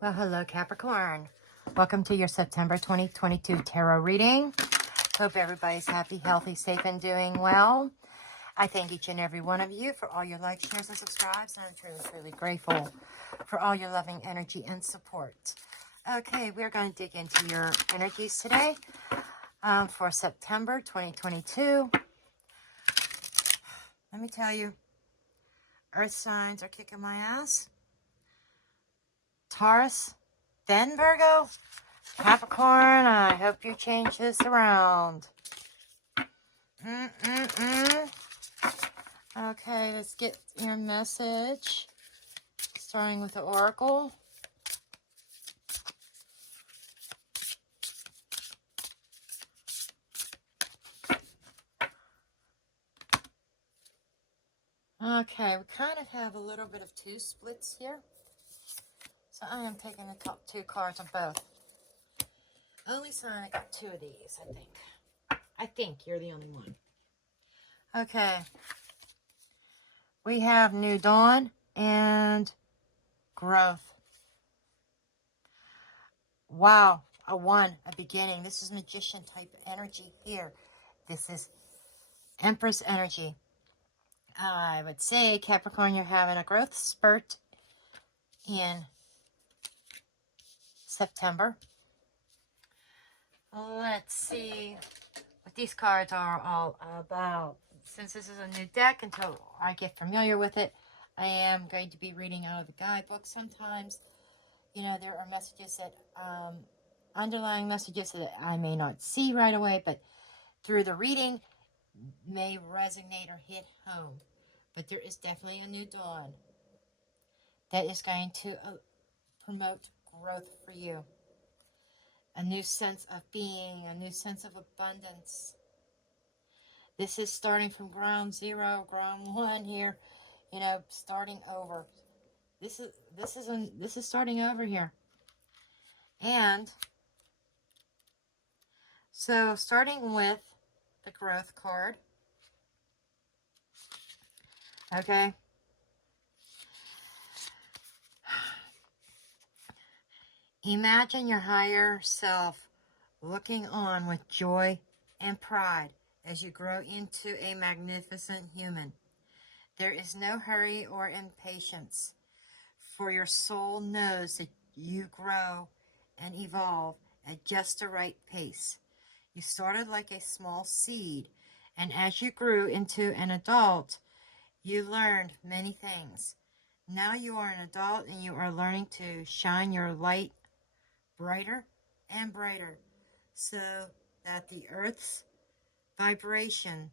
Well, hello, Capricorn. Welcome to your September 2022 tarot reading. Hope everybody's happy, healthy, safe, and doing well. I thank each and every one of you for all your likes, shares, and subscribes, and I'm truly, truly grateful for all your loving energy and support. Okay, we're going to dig into your energies today for September 2022. Let me tell you, Earth signs are kicking my ass. Taurus, then Virgo, Capricorn, I hope you change this around. Okay, let's get your message. Starting with the Oracle. Okay, we kind of have a little bit of two splits here. So I am taking the top two cards of both. Only sign I got two of these, I think. I think you're the only one. Okay. We have New Dawn and Growth. Wow, a one, a beginning. This is Magician type energy here. This is Empress energy. I would say, Capricorn, you're having a growth spurt in September. Let's see what these cards are all about. Since this is a new deck, until I get familiar with it, I am going to be reading out of the guidebook. Sometimes, you know, there are messages that, underlying messages that I may not see right away, but through the reading may resonate or hit home. But there is definitely a new dawn that is going to promote growth for you. A new sense of being, a new sense of abundance. This is starting from ground zero, ground one here, you know, starting over. This is starting over here. And so starting with the growth card. Okay. Imagine your higher self looking on with joy and pride as you grow into a magnificent human. There is no hurry or impatience, for your soul knows that you grow and evolve at just the right pace. You started like a small seed, and as you grew into an adult, you learned many things. Now you are an adult and you are learning to shine your light brighter and brighter so that the earth's vibration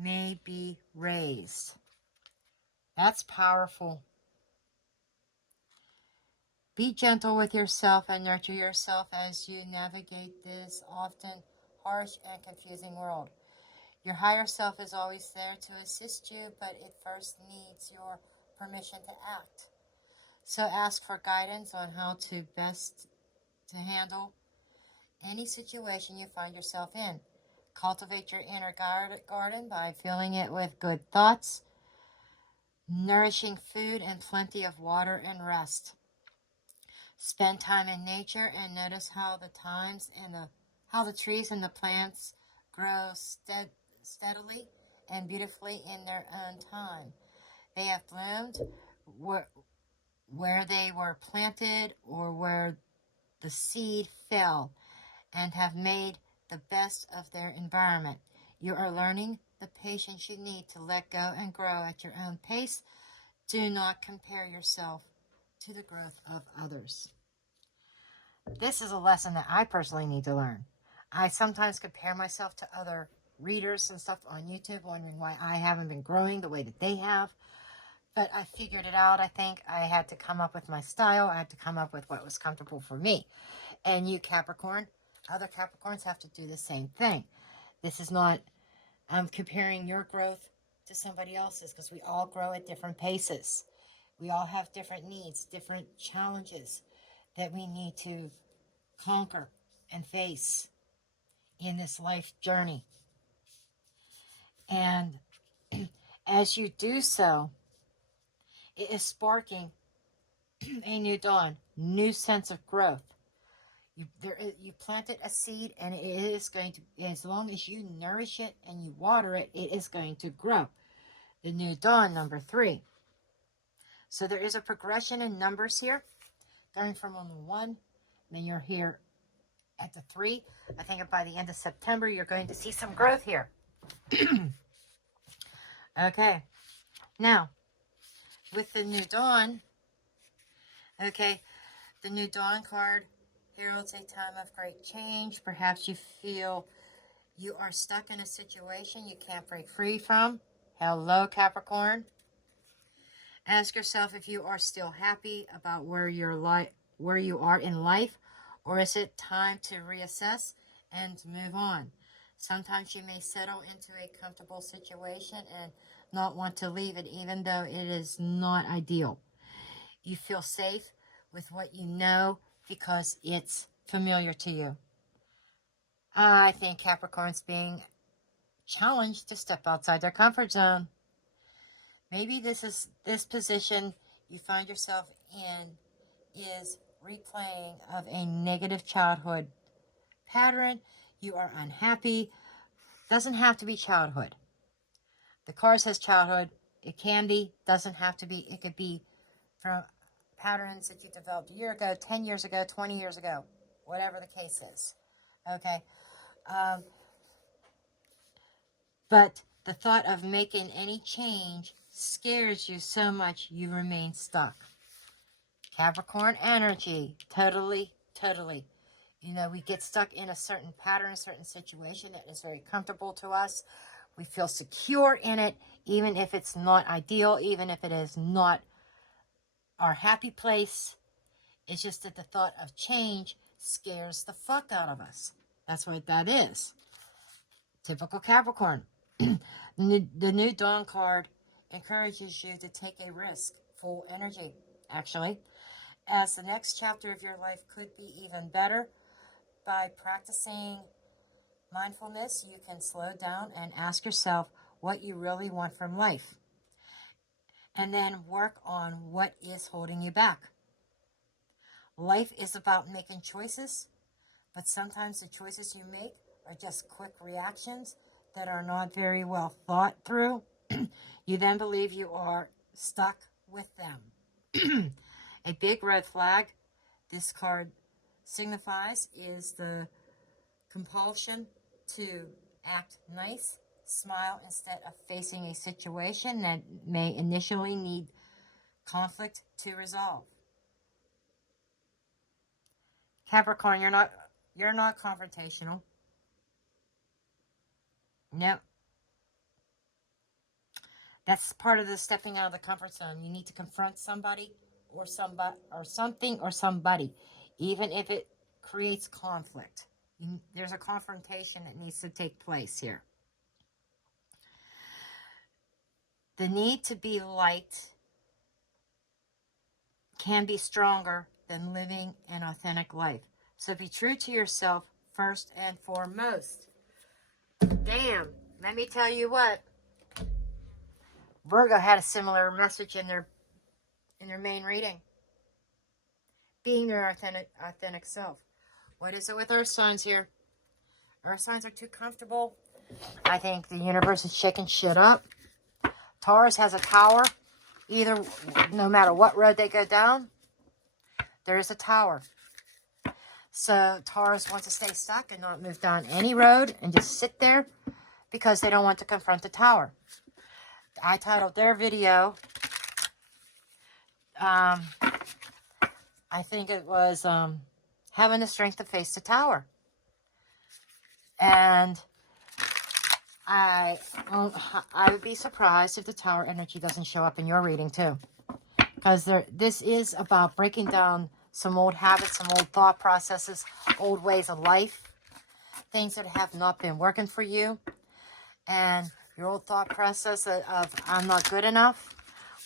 may be raised. That's powerful. Be gentle with yourself and nurture yourself as you navigate this often harsh and confusing world. Your higher self is always there to assist you, but it first needs your permission to act. So ask for guidance on how to best to handle any situation you find yourself in. Cultivate your inner garden by filling it with good thoughts, nourishing food, and plenty of water and rest. Spend time in nature and notice how the trees and the plants grow steadily and beautifully in their own time. They have bloomed where they were planted or where the seed fell, and have made the best of their environment. You are learning the patience you need to let go and grow at your own pace. Do not compare yourself to the growth of others. This is a lesson that I personally need to learn. I sometimes compare myself to other readers and stuff on YouTube, wondering why I haven't been growing the way that they have. But I figured it out. I think I had to come up with my style. I had to come up with what was comfortable for me. And you, Capricorn, other Capricorns have to do the same thing. This is not comparing your growth to somebody else's, because we all grow at different paces. We all have different needs, different challenges that we need to conquer and face in this life journey. And as you do so, it is sparking a new dawn, new sense of growth. You planted a seed, and it is going to, as long as you nourish it and you water it, it is going to grow. The new dawn, number 3. So there is a progression in numbers here, going from on the 1, then you're here at the 3. I think by the end of September, you're going to see some growth here. Okay. Now, with the new dawn, okay, the new dawn card heralds a time of great change. Perhaps you feel you are stuck in a situation you can't break free from. Hello, Capricorn. Ask yourself if you are still happy about where you are in life, or is it time to reassess and move on? Sometimes you may settle into a comfortable situation and not want to leave it, even though it is not ideal. You feel safe with what you know because it's familiar to you. I think Capricorn's being challenged to step outside their comfort zone. Maybe this position you find yourself in is replaying of a negative childhood pattern. You are unhappy. Doesn't have to be childhood. The card says childhood. It can be. Doesn't have to be. It could be from patterns that you developed a year ago, 10 years ago, 20 years ago, whatever the case is. Okay. But the thought of making any change scares you so much you remain stuck. Capricorn energy, totally. You know, we get stuck in a certain pattern, a certain situation that is very comfortable to us. We feel secure in it, even if it's not ideal, even if it is not our happy place. It's just that the thought of change scares the fuck out of us. That's what that is. Typical Capricorn. The new dawn card encourages you to take a risk, full energy, actually, as the next chapter of your life could be even better. By practicing mindfulness, you can slow down and ask yourself what you really want from life, and then work on what is holding you back. Life is about making choices, but sometimes the choices you make are just quick reactions that are not very well thought through. You then believe you are stuck with them. A big red flag this card signifies is the compulsion to act nice, smile instead of facing a situation that may initially need conflict to resolve. Capricorn, you're not confrontational. No. That's part of the stepping out of the comfort zone. You need to confront somebody or something or somebody, even if it creates conflict. There's a confrontation that needs to take place here. The need to be liked can be stronger than living an authentic life. So be true to yourself first and foremost. Damn, let me tell you what. Virgo had a similar message in their main reading. Being their authentic self. What is it with Earth signs here? Earth signs are too comfortable. I think the universe is shaking shit up. Taurus has a tower. Either, no matter what road they go down, there is a tower. So Taurus wants to stay stuck and not move down any road and just sit there because they don't want to confront the tower. I titled their video, I think it was having the strength to face the tower. And I would be surprised if the tower energy doesn't show up in your reading too. Because this is about breaking down some old habits, some old thought processes, old ways of life, things that have not been working for you. And your old thought process of I'm not good enough.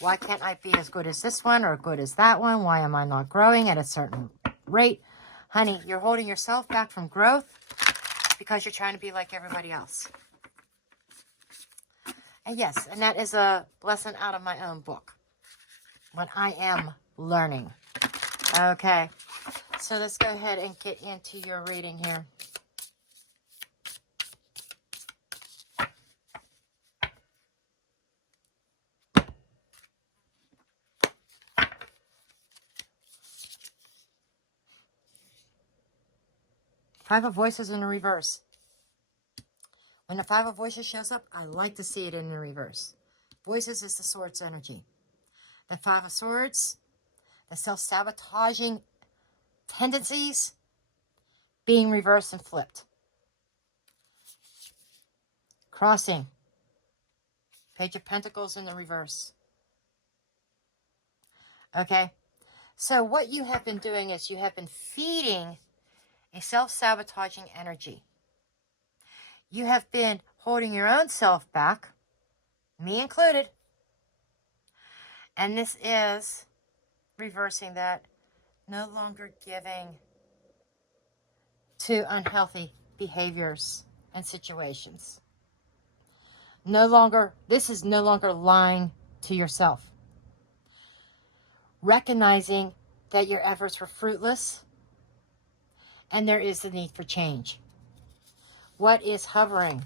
Why can't I be as good as this one or good as that one? Why am I not growing at a certain rate? Honey, you're holding yourself back from growth because you're trying to be like everybody else. And yes, and that is a lesson out of my own book. When I am learning. Okay, so let's go ahead and get into your reading here. Five of Voices in the reverse. When the Five of Voices shows up, I like to see it in the reverse. Voices is the Swords energy. The Five of Swords, the self-sabotaging tendencies being reversed and flipped. Crossing. Page of Pentacles in the reverse. Okay? So what you have been doing is you have been feeding a self-sabotaging energy. You have been holding your own self back, me included. And this is reversing that, no longer giving to unhealthy behaviors and situations. This is no longer lying to yourself. Recognizing that your efforts were fruitless and there is a need for change. What is hovering?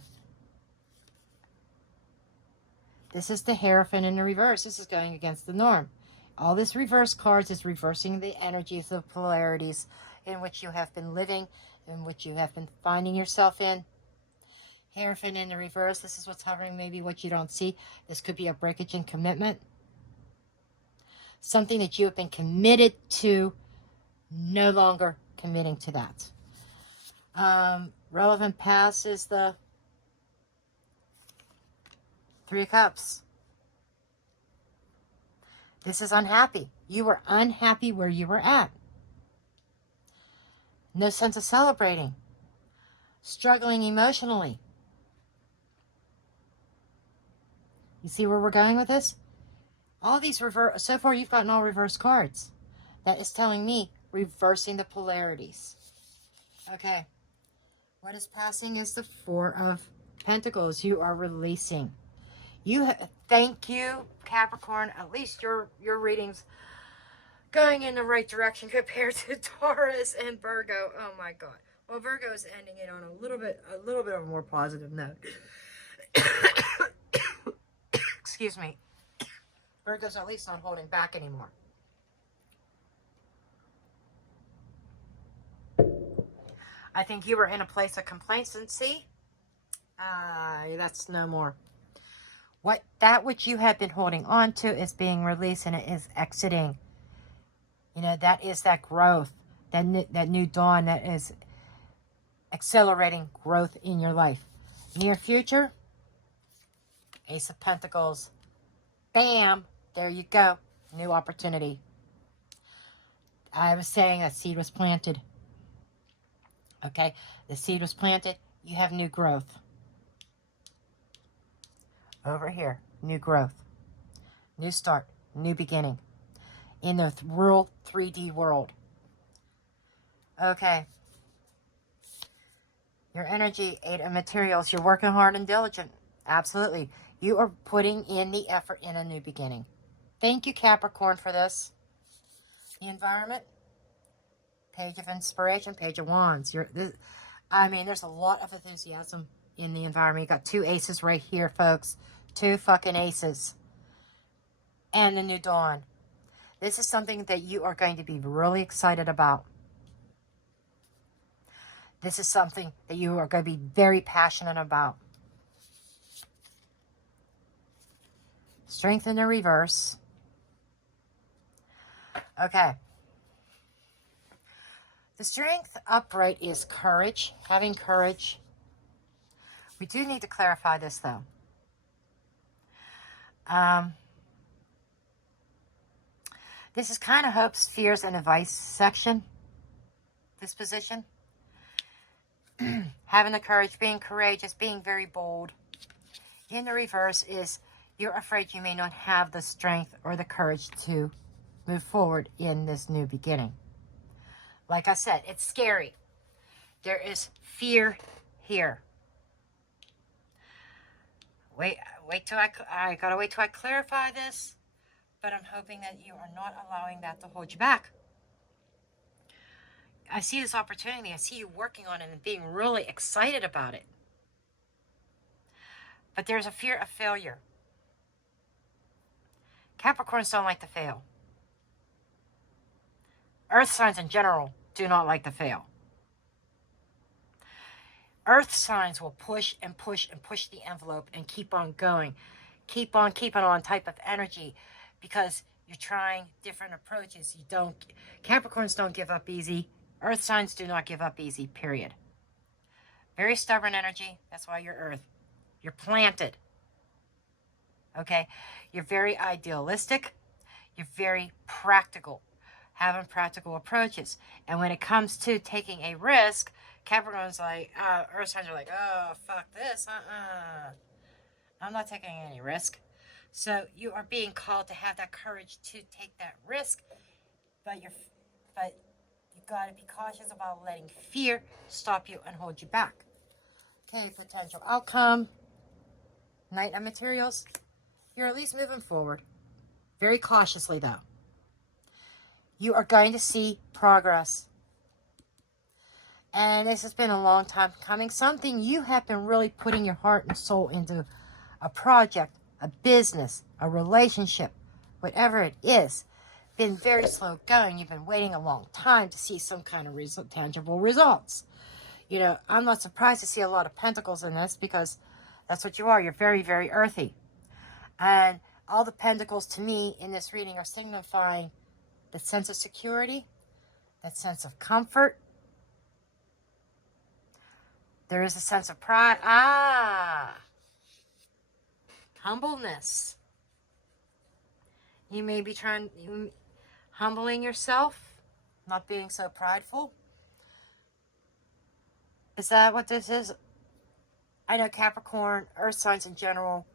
This is the Hierophant in the reverse. This is going against the norm. All this reverse cards is reversing the energies of polarities in which you have been living, in which you have been finding yourself in. Hierophant in the reverse. This is what's hovering, maybe what you don't see. This could be a breakage in commitment. Something that you have been committed to, no longer committing to that. Relevant past is the Three of Cups. This is unhappy. You were unhappy where you were at. No sense of celebrating. Struggling emotionally. You see where we're going with this? All these reverse, so far you've gotten all reverse cards. That is telling me reversing the polarities. Okay. What is passing is the Four of Pentacles. You are releasing. Thank you, Capricorn. At least your readings going in the right direction compared to Taurus and Virgo. Oh my God. Well, Virgo is ending it on a little bit of a more positive note. Excuse me. Virgo's at least not holding back anymore. I think you were in a place of complacency. That's no more. That which you have been holding on to is being released and it is exiting. You know, that is that growth, that new dawn that is accelerating growth in your life. Near future, Ace of Pentacles. Bam! There you go. New opportunity. I was saying that seed was planted. Okay? The seed was planted. You have new growth. Over here, new growth. New start. New beginning. In the real 3D world. Okay. Your energy, Eight of Materials. You're working hard and diligent. Absolutely. You are putting in the effort in a new beginning. Thank you, Capricorn, for this. The environment. Page of Inspiration. Page of Wands. There's a lot of enthusiasm in the environment. You got two aces right here, folks. Two fucking aces. And the new dawn. This is something that you are going to be really excited about. This is something that you are going to be very passionate about. Strength in the reverse. Okay. The strength upright is courage. Having courage. We do need to clarify this, though. This is kind of hopes, fears, and advice section. This position. Having the courage, being courageous, being very bold. In the reverse is you're afraid you may not have the strength or the courage to move forward in this new beginning. Like I said, it's scary. There is fear here. Wait till I gotta wait till I clarify this, but I'm hoping that you are not allowing that to hold you back. I see this opportunity. I see you working on it and being really excited about it. But there's a fear of failure. Capricorns don't like to fail. Earth signs in general do not like to fail. Earth signs will push and push and push the envelope and keep on going. Keep on keeping on type of energy because you're trying different approaches. Capricorns don't give up easy. Earth signs do not give up easy, period. Very stubborn energy. That's why you're Earth. You're planted. Okay? You're very idealistic. You're very practical. Having practical approaches. And when it comes to taking a risk, Capricorn's like, Earth signs are like, oh, fuck this. I'm not taking any risk. So you are being called to have that courage to take that risk. But you got to be cautious about letting fear stop you and hold you back. Okay, potential outcome. Knight of Materials. You're at least moving forward. Very cautiously, though. You are going to see progress. And this has been a long time coming. Something you have been really putting your heart and soul into. A project, a business, a relationship, whatever it is. Been very slow going. You've been waiting a long time to see some kind of tangible results. You know, I'm not surprised to see a lot of pentacles in this because that's what you are. You're very, very earthy. And all the pentacles to me in this reading are signifying that sense of security, that sense of comfort. There is a sense of pride. Humbleness. You may be humbling yourself, not being so prideful. Is that what this is? I know Capricorn, earth signs in general,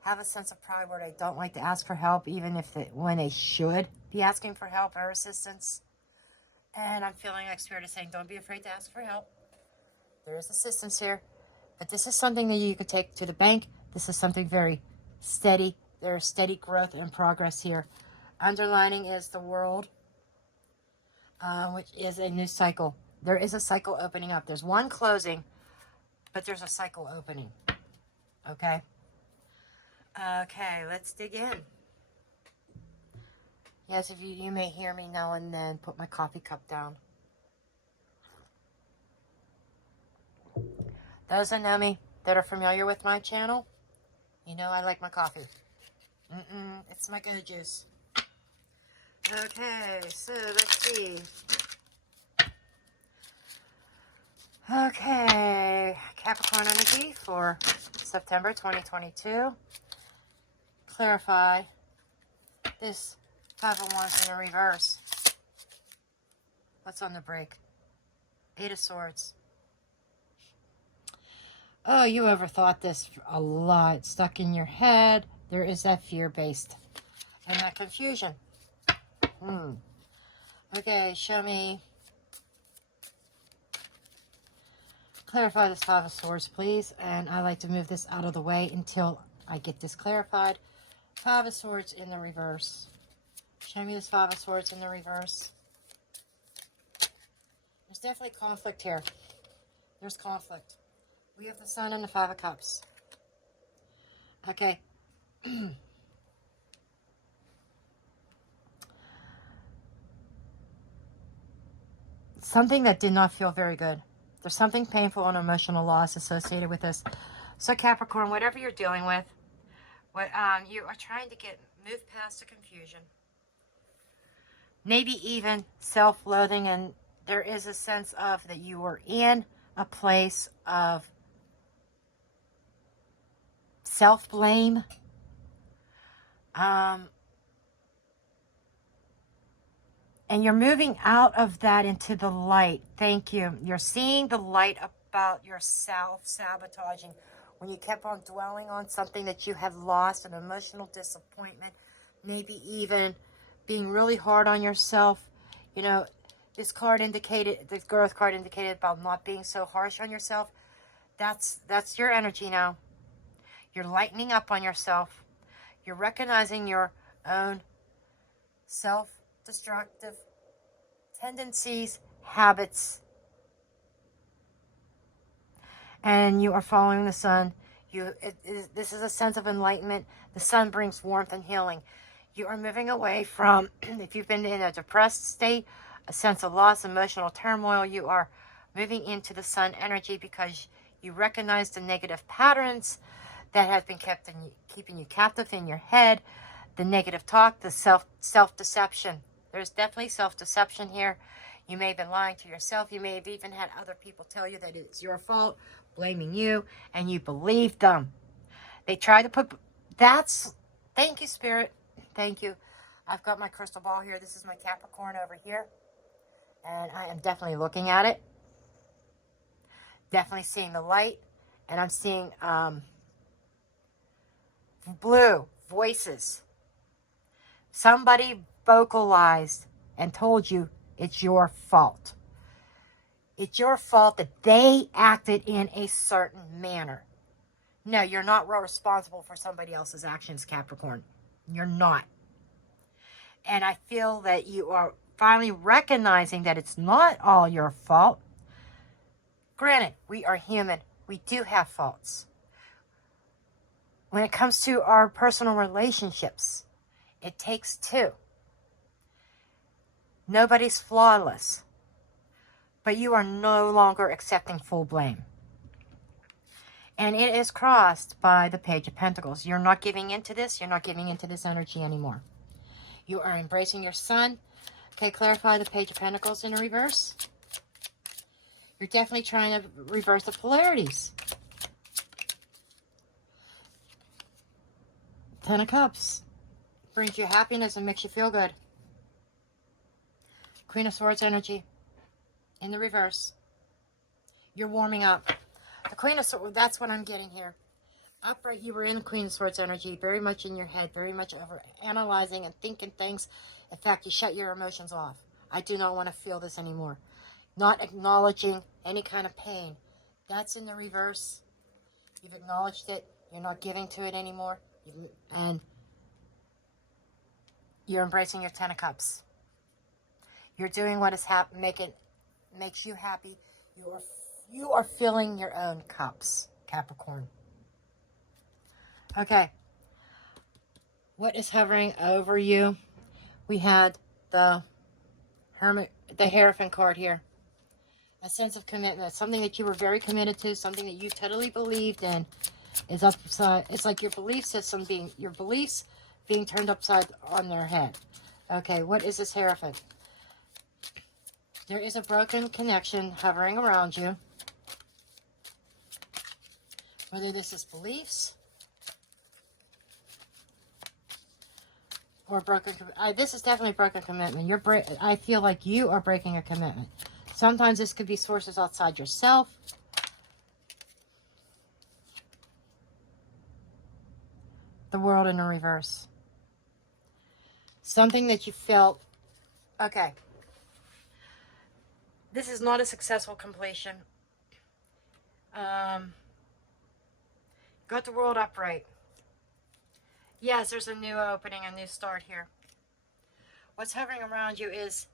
have a sense of pride where they don't like to ask for help, even when they should be asking for help or assistance. And I'm feeling like Spirit is saying, don't be afraid to ask for help. There is assistance here. But this is something that you could take to the bank. This is something very steady. There's steady growth and progress here. Underlining is the world, which is a new cycle. There is a cycle opening up. There's one closing, but there's a cycle opening. Okay? Okay, let's dig in. Yes, if you may hear me now and then put my coffee cup down. Those that know me, that are familiar with my channel, you know I like my coffee. It's my go juice. Okay, so let's see. Okay, Capricorn energy for September 2022. Clarify this Five of Wands in a reverse. What's on the break? Eight of Swords. Oh, you overthought this a lot. Stuck in your head. There is that fear-based and that confusion. Okay, show me. Clarify this Five of Swords, please. And I like to move this out of the way until I get this clarified. Five of Swords in the reverse. Show me this Five of Swords in the reverse. There's definitely conflict here. There's conflict. We have the Sun and the Five of Cups. Okay. Something that did not feel very good. There's something painful and emotional loss associated with this. So Capricorn, whatever you're dealing with, you are trying to move past the confusion. Maybe even self-loathing, and there is a sense of that you are in a place of self-blame. And you're moving out of that into the light. Thank you. You're seeing the light about your self-sabotaging. When you kept on dwelling on something that you had lost, an emotional disappointment, maybe even being really hard on yourself. You know, this growth card indicated about not being so harsh on yourself. That's your energy now. You're lightening up on yourself. You're recognizing your own self-destructive tendencies, habits, and you are following the sun. This is a sense of enlightenment. The sun brings warmth and healing. You are moving away from, if you've been in a depressed state, a sense of loss, emotional turmoil, you are moving into the sun energy because you recognize the negative patterns that have been keeping you captive in your head, the negative talk, the self-deception. There's definitely self-deception here. You may have been lying to yourself. You may have even had other people tell you that it's your fault, blaming you, and you believed them. They try to put, thank you, Spirit. Thank you. I've got my crystal ball here. This is my Capricorn over here. And I am definitely looking at it. Definitely seeing the light. And I'm seeing blue voices. Somebody vocalized and told you it's your fault. It's your fault that they acted in a certain manner. No, you're not responsible for somebody else's actions, Capricorn. You're not. And I feel that you are finally recognizing that it's not all your fault. Granted, we are human. We do have faults. When it comes to our personal relationships, it takes two. Nobody's flawless. But you are no longer accepting full blame. And it is crossed by the Page of Pentacles. You're not giving into this. You're not giving into this energy anymore. You are embracing your sun. Okay, clarify the Page of Pentacles in reverse. You're definitely trying to reverse the polarities. Ten of Cups. Brings you happiness and makes you feel good. Queen of Swords energy. In the reverse. You're warming up. The Queen of Swords, that's what I'm getting here. Upright, you were in the Queen of Swords energy, very much in your head, very much over analyzing and thinking things. In fact, you shut your emotions off. I do not want to feel this anymore. Not acknowledging any kind of pain. That's in the reverse. You've acknowledged it. You're not giving to it anymore. And you're embracing your Ten of Cups. You're doing what is makes you happy. You are filling your own cups, Capricorn. Okay. What is hovering over you? We had the Hermit, the Hierophant card here. A sense of commitment. Something that you were very committed to. Something that you totally believed in is upside. It's like your belief system your beliefs being turned upside on their head. Okay, what is this Hierophant? There is a broken connection hovering around you. Whether this is beliefs or broken, this is definitely broken commitment. I feel like you are breaking a commitment. Sometimes this could be sources outside yourself. The World in a reverse. Something that you felt, okay. This is not a successful completion. Got the world upright. Yes, there's a new opening, a new start here. What's hovering around you is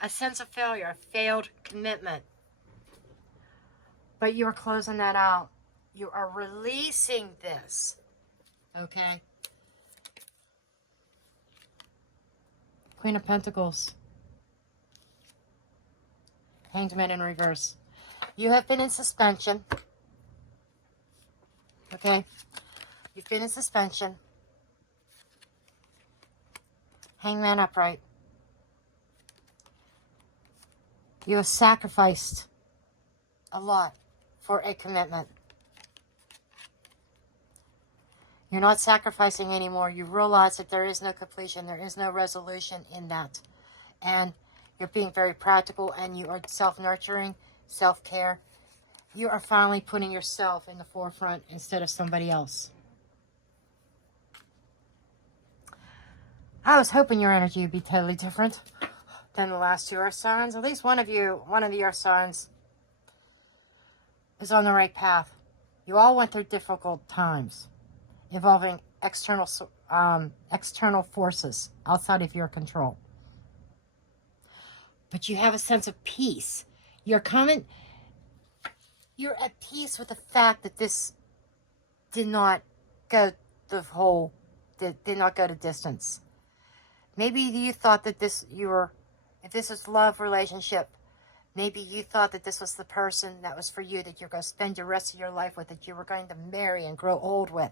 a sense of failure, a failed commitment. But you're closing that out. You are releasing this. Okay? Queen of Pentacles. Hanged Man in reverse. You have been in suspension. Okay? You've been in suspension. Hangman upright. You have sacrificed a lot for a commitment. You're not sacrificing anymore. You realize that there is no completion. There is no resolution in that. And you're being very practical, and you are self-nurturing, self-care. You are finally putting yourself in the forefront instead of somebody else. I was hoping your energy would be totally different than the last two earth signs. At least one of the earth signs is on the right path. You all went through difficult times involving external forces outside of your control. But you have a sense of peace. You're at peace with the fact that this did not go did not go to distance. Maybe you thought that if this was love relationship, maybe you thought that this was the person that was for you, that you're going to spend the rest of your life with, that you were going to marry and grow old with.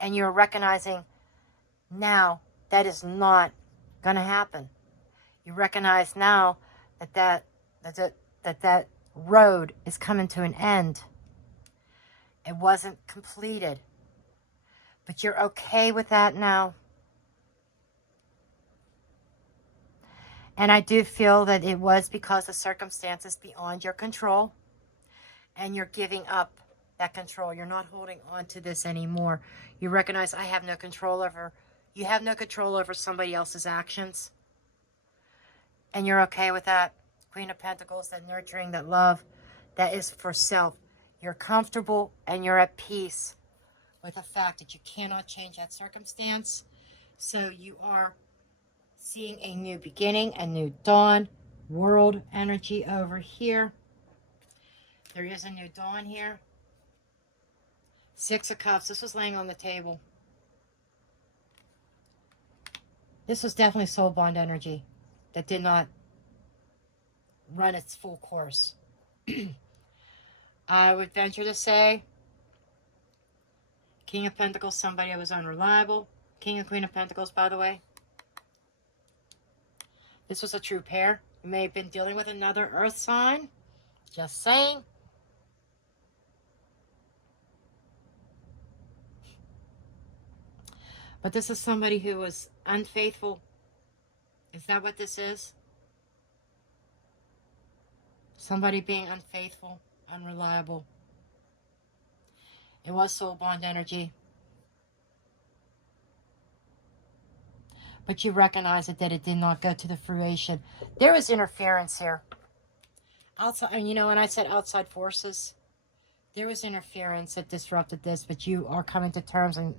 And you're recognizing now that is not going to happen. You recognize now that road is coming to an end. It wasn't completed. But you're okay with that now. And I do feel that it was because of circumstances beyond your control. And you're giving up that control. You're not holding on to this anymore. You recognize you have no control over somebody else's actions. And you're okay with that. Queen of Pentacles, that nurturing, that love, that is for self. You're comfortable and you're at peace with the fact that you cannot change that circumstance. So you are seeing a new beginning, a new dawn, world energy over here. There is a new dawn here. Six of Cups. This was laying on the table. This was definitely soul bond energy that did not run its full course. I would venture to say King of Pentacles, somebody who was unreliable. King and Queen of Pentacles, by the way. This was a true pair. You may have been dealing with another earth sign. Just saying. But this is somebody who was unfaithful. Is that what this is? Somebody being unfaithful, unreliable. It was soul bond energy. But you recognize that it did not go to the fruition. There was interference here. Outside, and when I said outside forces, there was interference that disrupted this, but you are coming to terms and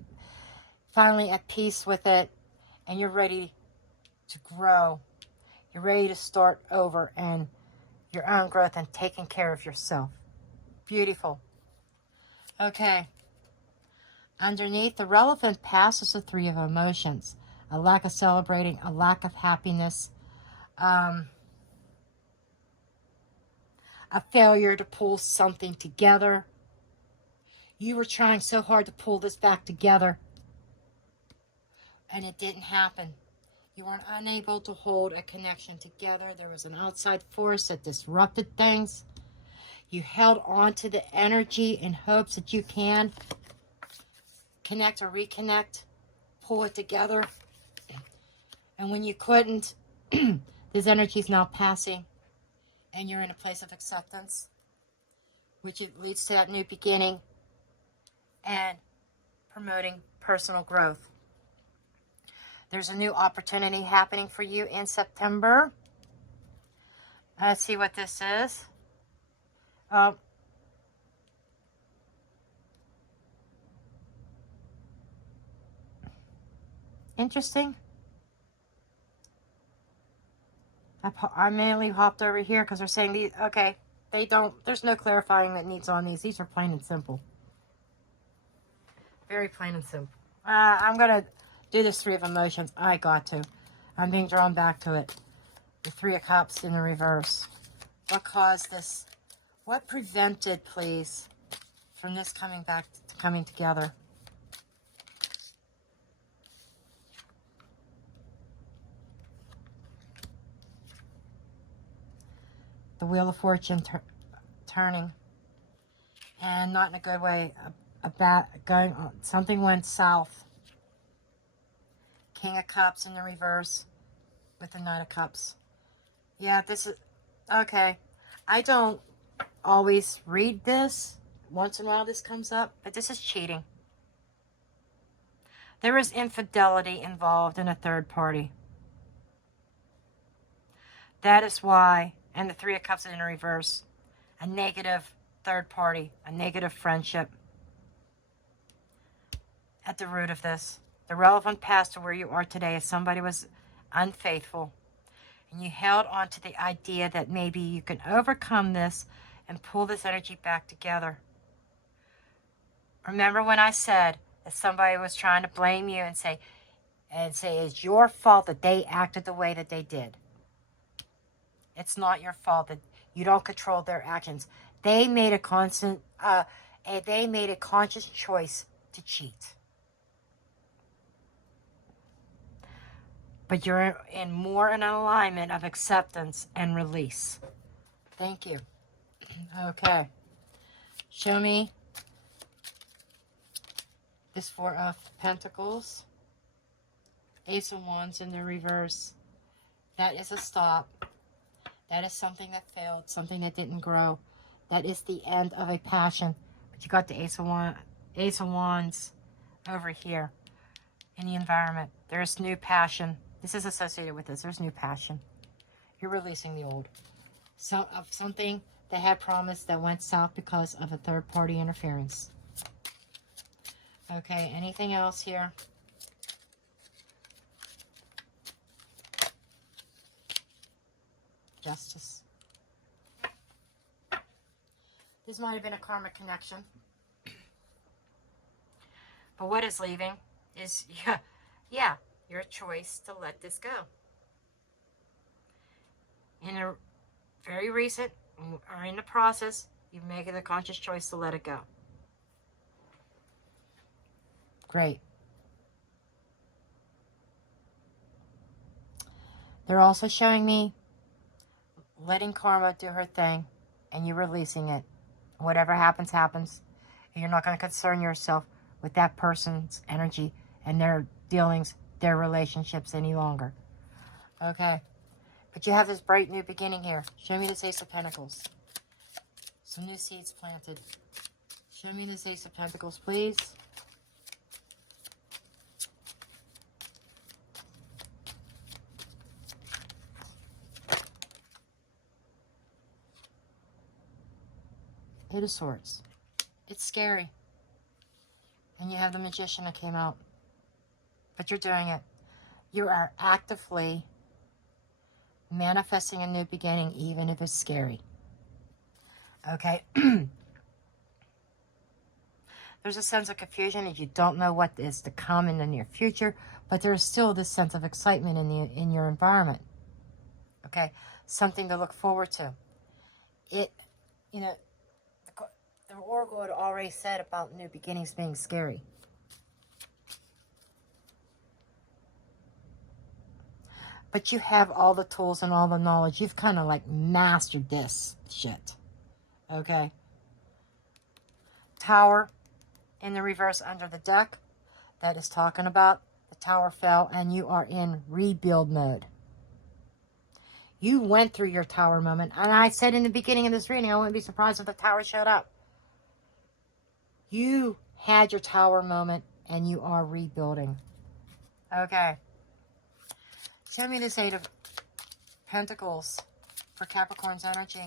finally at peace with it, and you're ready to grow. You're ready to start over and your own growth and taking care of yourself. Beautiful. Okay. Underneath, the relevant past is the Three of Emotions. A lack of celebrating, a lack of happiness, a failure to pull something together. You were trying so hard to pull this back together, and it didn't happen. You were unable to hold a connection together. There was an outside force that disrupted things. You held on to the energy in hopes that you can connect or reconnect, pull it together. And when you couldn't, this energy is now passing, and you're in a place of acceptance, which it leads to that new beginning and promoting personal growth. There's a new opportunity happening for you in September. Let's see what this is. Interesting. I mainly hopped over here because they're saying these. Okay, there's no clarifying that needs on these. These are plain and simple. Very plain and simple. I'm going to do this Three of Emotions. I got to. I'm being drawn back to it. The Three of Cups in the reverse. What caused this? What prevented, please, from this coming together? The Wheel of Fortune turning, and not in a good way. Going on. Something went south. King of Cups in the reverse with the Knight of Cups. Yeah, this is okay. I don't always read this. Once in a while this comes up, but this is cheating. There is infidelity involved in a third party. That is why, and the Three of Cups in reverse, a negative third party, a negative friendship at the root of this. The relevant past to where you are today is somebody was unfaithful. And you held on to the idea that maybe you can overcome this and pull this energy back together. Remember when I said that somebody was trying to blame you and say it's your fault that they acted the way that they did. It's not your fault that you don't control their actions. They made a conscious choice to cheat. But you're in more in an alignment of acceptance and release. Thank you. Okay. Show me this Four of Pentacles. Ace of Wands in the reverse. That is a stop. That is something that failed, something that didn't grow. That is the end of a passion. But you got the Ace of Wands over here in the environment. There's new passion. This is associated with this. There's new passion. You're releasing the old. Of something that had promised that went south because of a third-party interference. Okay, anything else here? Justice. This might have been a karmic connection. But what is leaving is, your choice to let this go. In a very recent, or in the process, you make the conscious choice to let it go. Great. They're also showing me letting karma do her thing and you releasing it. Whatever happens, happens. And you're not going to concern yourself with that person's energy and their dealings, their relationships any longer. Okay. But you have this bright new beginning here. Show me this Ace of Pentacles. Some new seeds planted. Show me this Ace of Pentacles, please. Eight of Swords. It's scary. And you have the Magician that came out. But you're doing it. You are actively manifesting a new beginning, even if it's scary. Okay? There's a sense of confusion as you don't know what is to come in the near future, but there's still this sense of excitement in your environment. Okay? Something to look forward to. The Oracle had already said about new beginnings being scary. But you have all the tools and all the knowledge. You've kind of like mastered this shit. Okay? Tower in the reverse under the deck. That is talking about the tower fell and you are in rebuild mode. You went through your tower moment. And I said in the beginning of this reading, I wouldn't be surprised if the tower showed up. You had your tower moment and you are rebuilding. Okay. Show me this Eight of Pentacles for Capricorn's energy.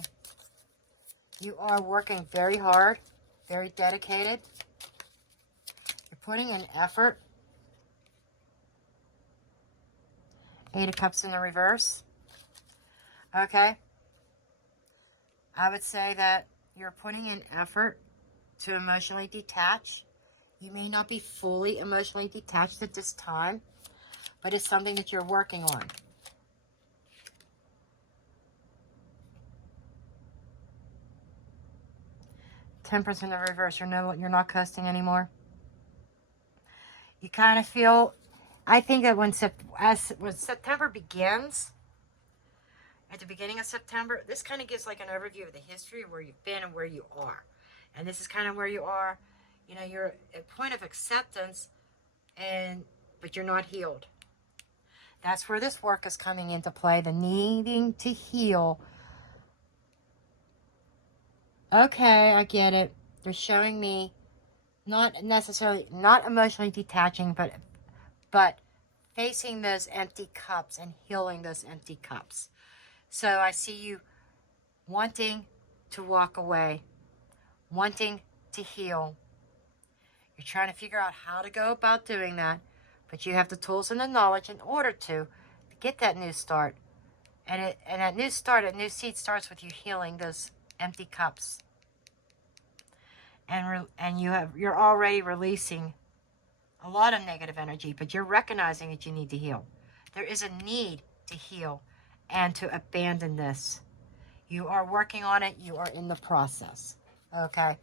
You are working very hard, very dedicated. You're putting in effort. Eight of Cups in the reverse. Okay. I would say that you're putting in effort to emotionally detach. You may not be fully emotionally detached at this time, but it's something that you're working on. Temperance in the reverse. You're not coasting anymore. You kind of feel, I think that when September begins, at the beginning of September, this kind of gives like an overview of the history of where you've been and where you are. And this is kind of where you are. You're at a point of acceptance, but you're not healed. That's where this work is coming into play, the needing to heal. Okay, I get it. They're showing me not emotionally detaching, but facing those empty cups and healing those empty cups. So I see you wanting to walk away, wanting to heal. You're trying to figure out how to go about doing that, but you have the tools and the knowledge in order to get that new start And a new start, a new seed starts with you healing those empty cups. And you're already releasing a lot of negative energy, but you're recognizing that you need to heal. There is a need to heal and to abandon this. You are working on it. You are in the process. Okay?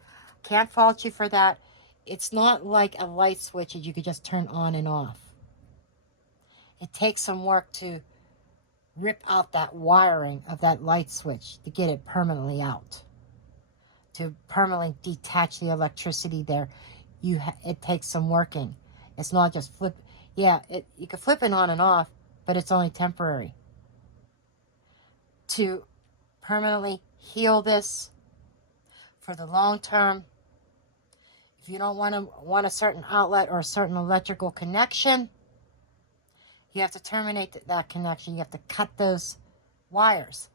Can't fault you for that. It's not like a light switch that you could just turn on and off. It takes some work to rip out that wiring of that light switch to get it permanently out. To permanently detach the electricity there, it takes some working. It's not just flip. Yeah, you can flip it on and off, but it's only temporary. To permanently heal this for the long term, if you don't want a certain outlet or a certain electrical connection, you have to terminate that connection. You have to cut those wires,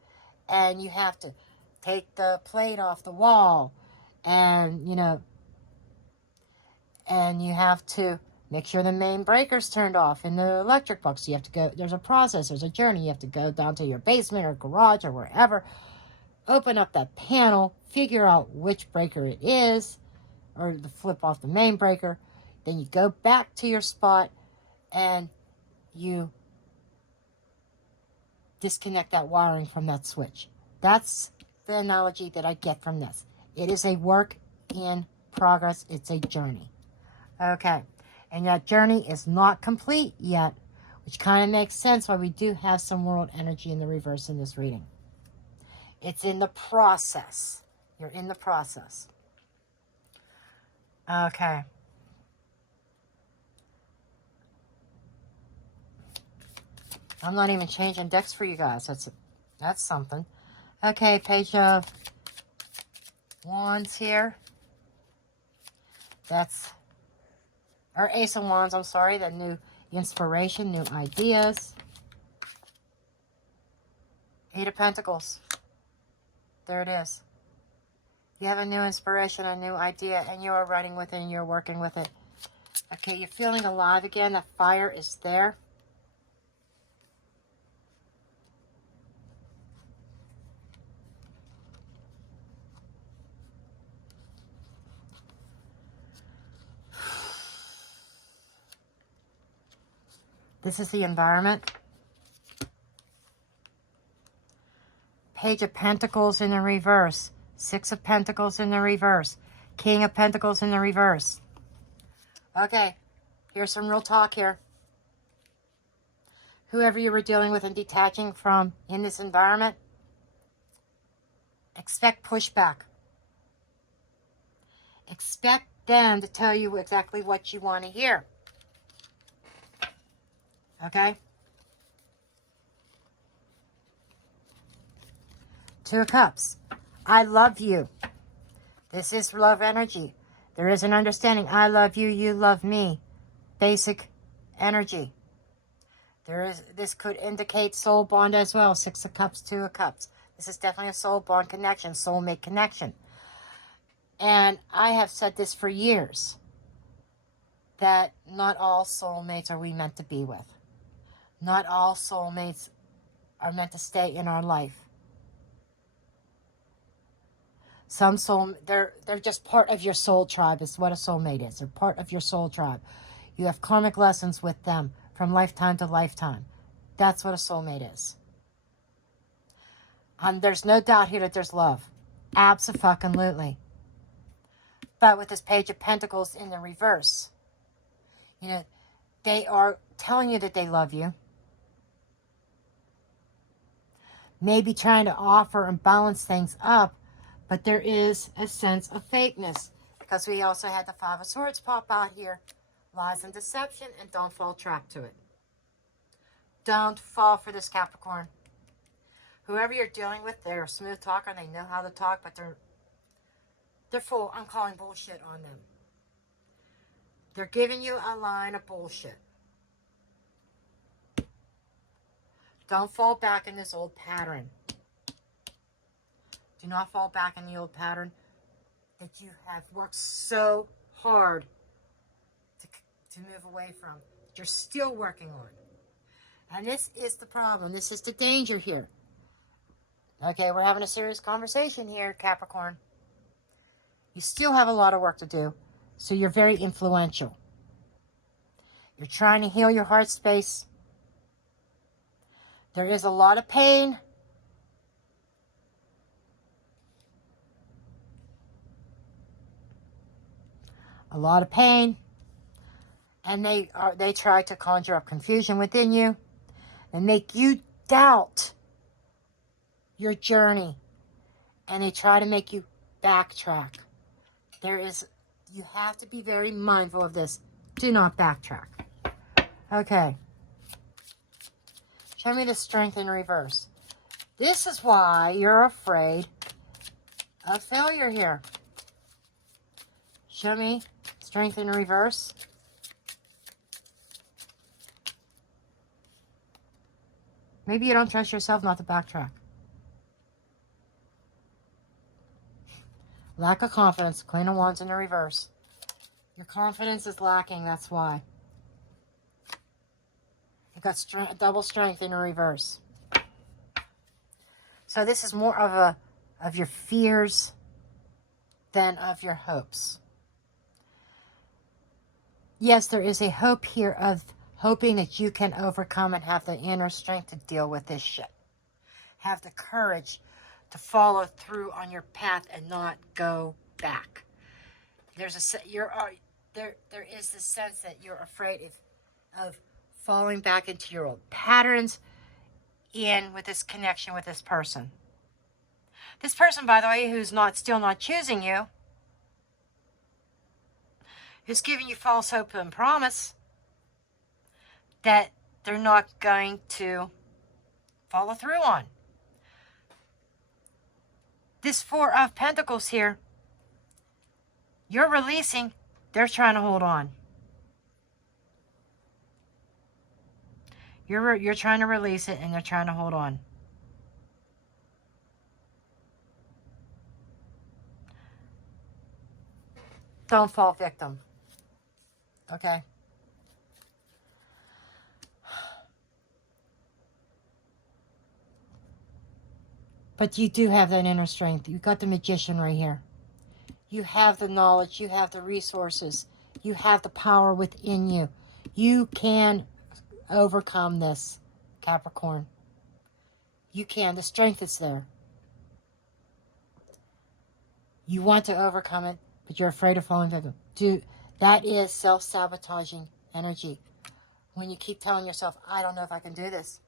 and you have to take the plate off the wall, and and you have to make sure the main breaker's turned off in the electric box. You have to go, there's a process, there's a journey. You have to go down to your basement or garage or wherever, open up that panel, figure out which breaker it is, or the flip off the main breaker. Then you go back to your spot and you disconnect that wiring from that switch. That's the analogy that I get from this. It is a work in progress. It's a journey. Okay. And that journey is not complete yet, which kind of makes sense why we do have some world energy in the reverse in this reading. It's in the process. You're in the process. Okay. I'm not even changing decks for you guys. That's something. Okay, Page of Wands here. Or Ace of Wands, I'm sorry. That new inspiration, new ideas. Eight of Pentacles. There it is. You have a new inspiration, a new idea, and you are running with it and you're working with it. Okay, you're feeling alive again. The fire is there. This is the environment. Page of Pentacles in the reverse. Six of Pentacles in the reverse. King of Pentacles in the reverse. Okay, here's some real talk here. Whoever you were dealing with and detaching from in this environment, expect pushback. Expect them to tell you exactly what you want to hear. Okay? Two of Cups. I love you. This is love energy. There is an understanding. I love you, you love me. Basic energy. This could indicate soul bond as well. Six of Cups, Two of Cups. This is definitely a soul bond connection, soulmate connection. And I have said this for years, that not all soulmates are we meant to be with. Not all soulmates are meant to stay in our life. Some they're just part of your soul tribe is what a soulmate is. They're part of your soul tribe. You have karmic lessons with them from lifetime to lifetime. That's what a soulmate is. There's no doubt here that there's love. Abso-fucking-lutely. But with this Page of Pentacles in the reverse, they are telling you that they love you. Maybe trying to offer and balance things up, but there is a sense of fakeness. Because we also had the Five of Swords pop out here. Lies and deception, and don't fall trap to it. Don't fall for this, Capricorn. Whoever you're dealing with, they're a smooth talker, and they know how to talk, but they're full. I'm calling bullshit on them. They're giving you a line of bullshit. Don't fall back in this old pattern. Do not fall back in the old pattern that you have worked so hard to move away from. That you're still working on. And this is the problem. This is the danger here. Okay, we're having a serious conversation here, Capricorn. You still have a lot of work to do, so you're very influential. You're trying to heal your heart space. There is a lot of pain. A lot of pain. And they try to conjure up confusion within you and make you doubt your journey. And they try to make you backtrack. You have to be very mindful of this. Do not backtrack. Okay. Show me the strength in reverse. This is why you're afraid of failure here. Show me strength in reverse. Maybe you don't trust yourself not to backtrack. Lack of confidence. Queen of Wands in the reverse. Your confidence is lacking, that's why. You got double strength in the reverse. So this is more of your fears than of your hopes. Yes, there is a hope here of hoping that you can overcome and have the inner strength to deal with this shit. Have the courage to follow through on your path and not go back. There is this sense that you're afraid of falling back into your old patterns with this connection with this person. This person, by the way, who's still not choosing you, who's giving you false hope and promise that they're not going to follow through on. This Four of Pentacles here, you're releasing, they're trying to hold on. You're trying to release it and they're trying to hold on. Don't fall victim. Okay? But you do have that inner strength. You've got the Magician right here. You have the knowledge. You have the resources. You have the power within you. You can overcome this, Capricorn. You can. The strength is there. You want to overcome it, but you're afraid of falling victim. That is self-sabotaging energy. When you keep telling yourself, I don't know if I can do this.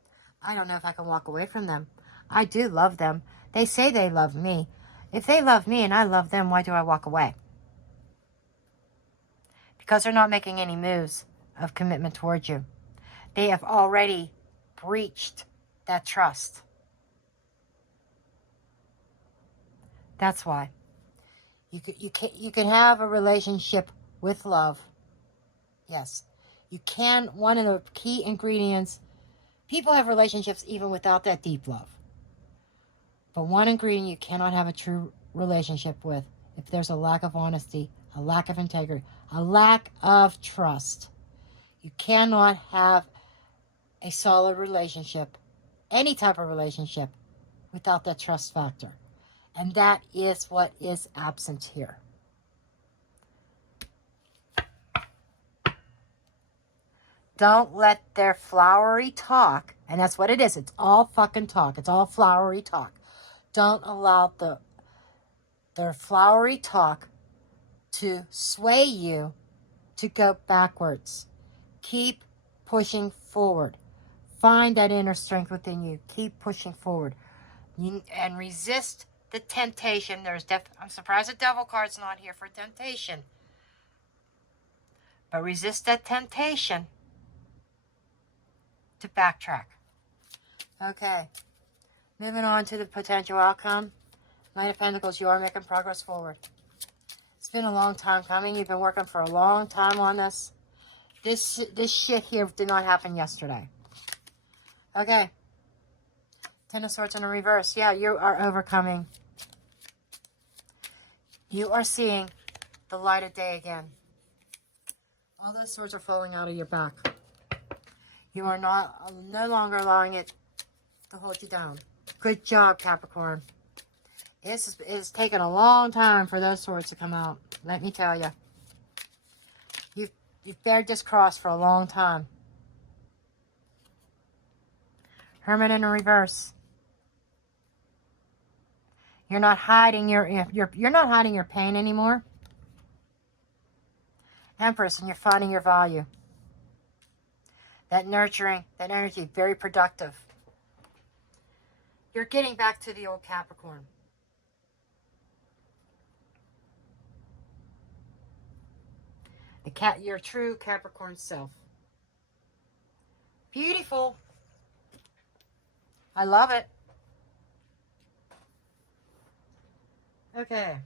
I don't know if I can walk away from them. I do love them. They say they love me. If they love me and I love them, why do I walk away? Because they're not making any moves of commitment towards you. They have already breached that trust. That's why. You can have a relationship with love. Yes. You can. One of the key ingredients, people have relationships even without that deep love. But one ingredient you cannot have a true relationship with if there's a lack of honesty, a lack of integrity, a lack of trust. You cannot have a solid relationship, any type of relationship, without that trust factor. And that is what is absent here. Don't let their flowery talk, and that's what it is. It's all fucking talk. It's all flowery talk. Don't allow their flowery talk to sway you to go backwards. Keep pushing forward. Find that inner strength within you. Keep pushing forward. And resist the temptation. I'm surprised the Devil card's not here for temptation. But resist that temptation to backtrack. Okay. Moving on to the potential outcome. Knight of Pentacles, you are making progress forward. It's been a long time coming. You've been working for a long time on this. This shit here did not happen yesterday. Okay. Ten of Swords in the reverse. Yeah, you are overcoming. You are seeing the light of day again. All those swords are falling out of your back. You are no longer allowing it to hold you down. Good job, Capricorn. It's taken a long time for those swords to come out. Let me tell you. You've bared this cross for a long time. Hermit in reverse. You're not hiding you're not hiding your pain anymore. Empress, and you're finding your value. That nurturing, that energy, very productive. You're getting back to the old Capricorn. Your true Capricorn self. Beautiful. I love it. Okay.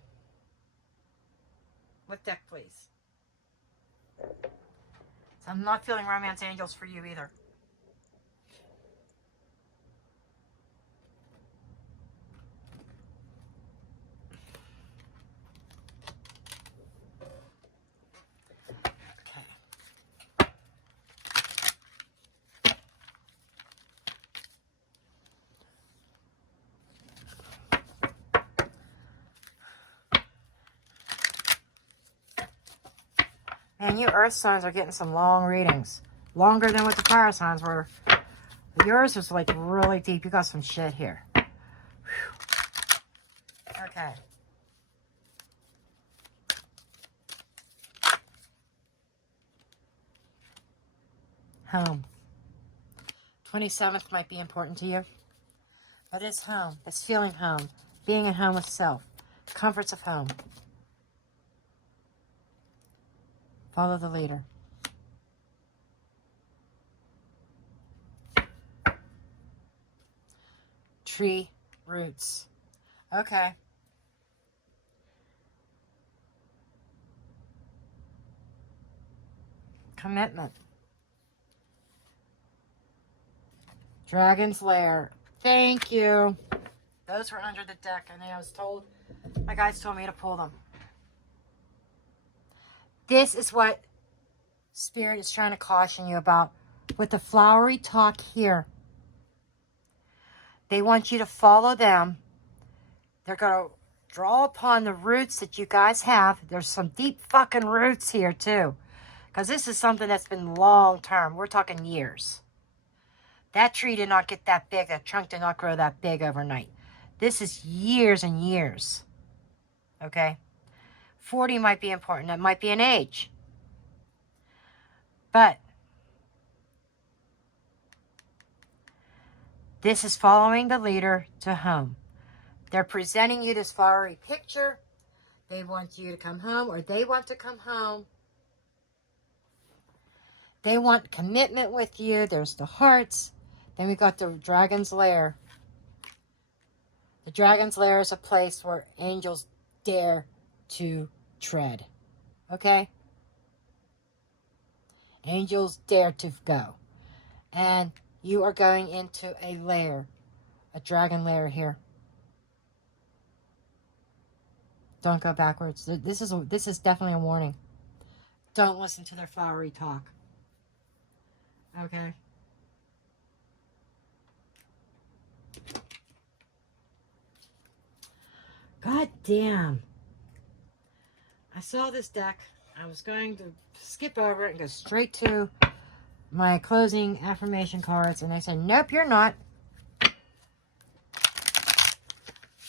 What deck, please? So I'm not feeling romance angels for you either. And you earth signs are getting some long readings. Longer than what the fire signs were. Yours was like really deep. You got some shit here. Whew. Okay. Home. 27th might be important to you. But it's home. It's feeling home. Being at home with self. Comforts of home. Follow the leader. Tree roots. Okay. Commitment. Dragon's Lair. Thank you. Those were under the deck, and I was told, my guides told me to pull them. This is what Spirit is trying to caution you about with the flowery talk here. They want you to follow them. They're going to draw upon the roots that you guys have. There's some deep fucking roots here too. Because this is something that's been long term. We're talking years. That tree did not get that big. That trunk did not grow that big overnight. This is years and years. Okay? 40 might be important. That might be an age. But this is following the leader to home. They're presenting you this flowery picture. They want you to come home, or they want to come home. They want commitment with you. There's the hearts. Then we got the Dragon's Lair. The Dragon's Lair is a place where angels dare to tread. Okay? Angels dare to go. And you are going into a lair. A dragon lair here. Don't go backwards. This is definitely a warning. Don't listen to their flowery talk. Okay? God damn. I saw this deck. I was going to skip over it and go straight to my closing affirmation cards. And they said, nope, you're not.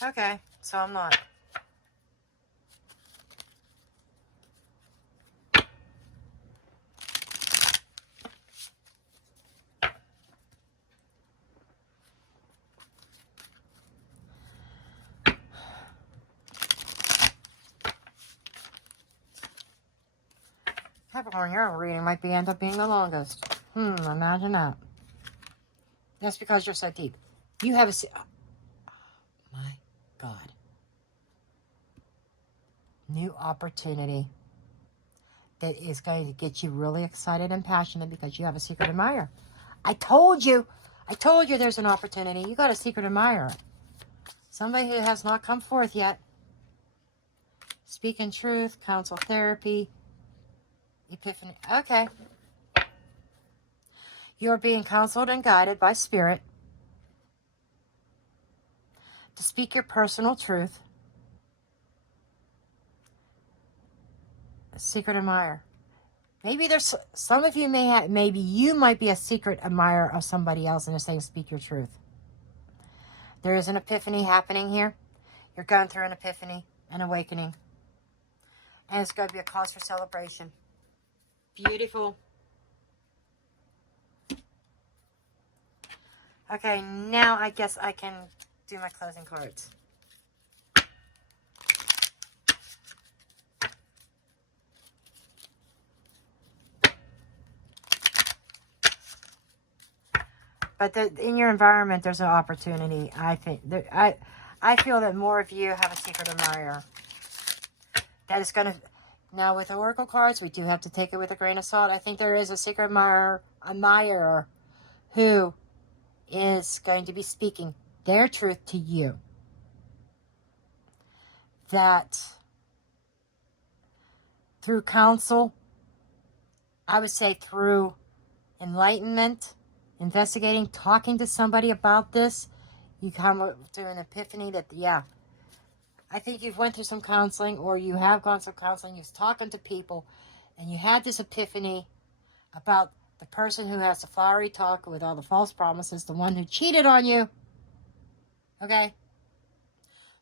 Okay, so I'm not. Capricorn, your reading might end up being the longest. Imagine that. That's because you're so deep. You have oh, my God. New opportunity that is going to get you really excited and passionate because you have a secret admirer. I told you there's an opportunity. You got a secret admirer. Somebody who has not come forth yet. Speaking truth, counsel therapy, epiphany. Okay. You're being counseled and guided by Spirit. to speak your personal truth. A secret admirer. Maybe there's some of you maybe you might be a secret admirer of somebody else and they're saying speak your truth. There is an epiphany happening here. You're going through an epiphany, an awakening. And it's going to be a cause for celebration. Beautiful. Okay, now I guess I can do my closing cards. But in your environment, there's an opportunity. I think I feel that more of you have a secret admirer. That is going to... Now, with oracle cards, we do have to take it with a grain of salt. I think there is a secret admirer who is going to be speaking their truth to you. That through counsel, I would say through enlightenment, investigating, talking to somebody about this, you come to an epiphany that, yeah, I think you've went through some counseling, or you have gone through counseling, you're talking to people, and you had this epiphany about the person who has the flowery talk with all the false promises, the one who cheated on you, okay,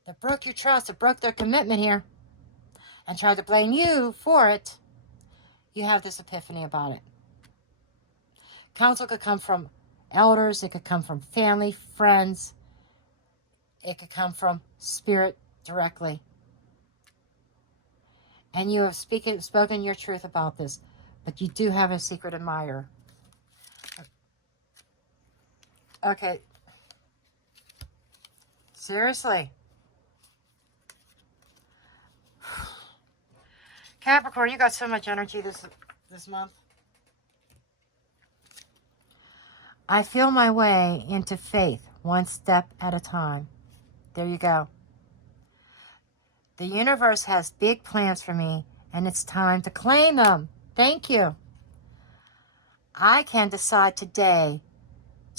that broke your trust, that broke their commitment here, and tried to blame you for it. You have this epiphany about it. Counsel could come from elders, it could come from family, friends, it could come from spirit directly. And you have spoken your truth about this, but you do have a secret admirer. Okay. Seriously. Capricorn, you got so much energy this month. I feel my way into faith, one step at a time. There you go. The universe has big plans for me, and it's time to claim them. Thank you. I can decide today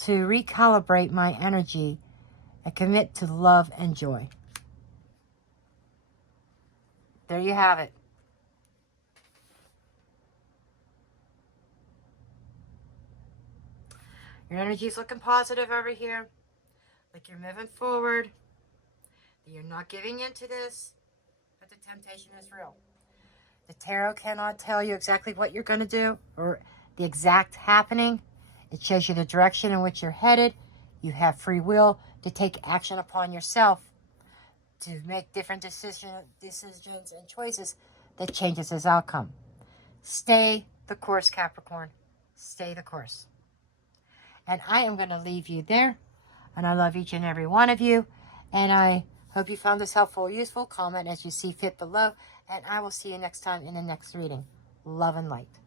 to recalibrate my energy and commit to love and joy. There you have it. Your energy is looking positive over here. Like you're moving forward. That you're not giving in to this. But the temptation is real. The tarot cannot tell you exactly what you're going to do or the exact happening. It shows you the direction in which you're headed. You have free will to take action upon yourself to make different decisions and choices that changes its outcome. Stay the course, Capricorn. Stay the course. And I am going to leave you there. And I love each and every one of you. And I hope you found this helpful or useful. Comment as you see fit below. And I will see you next time in the next reading. Love and light.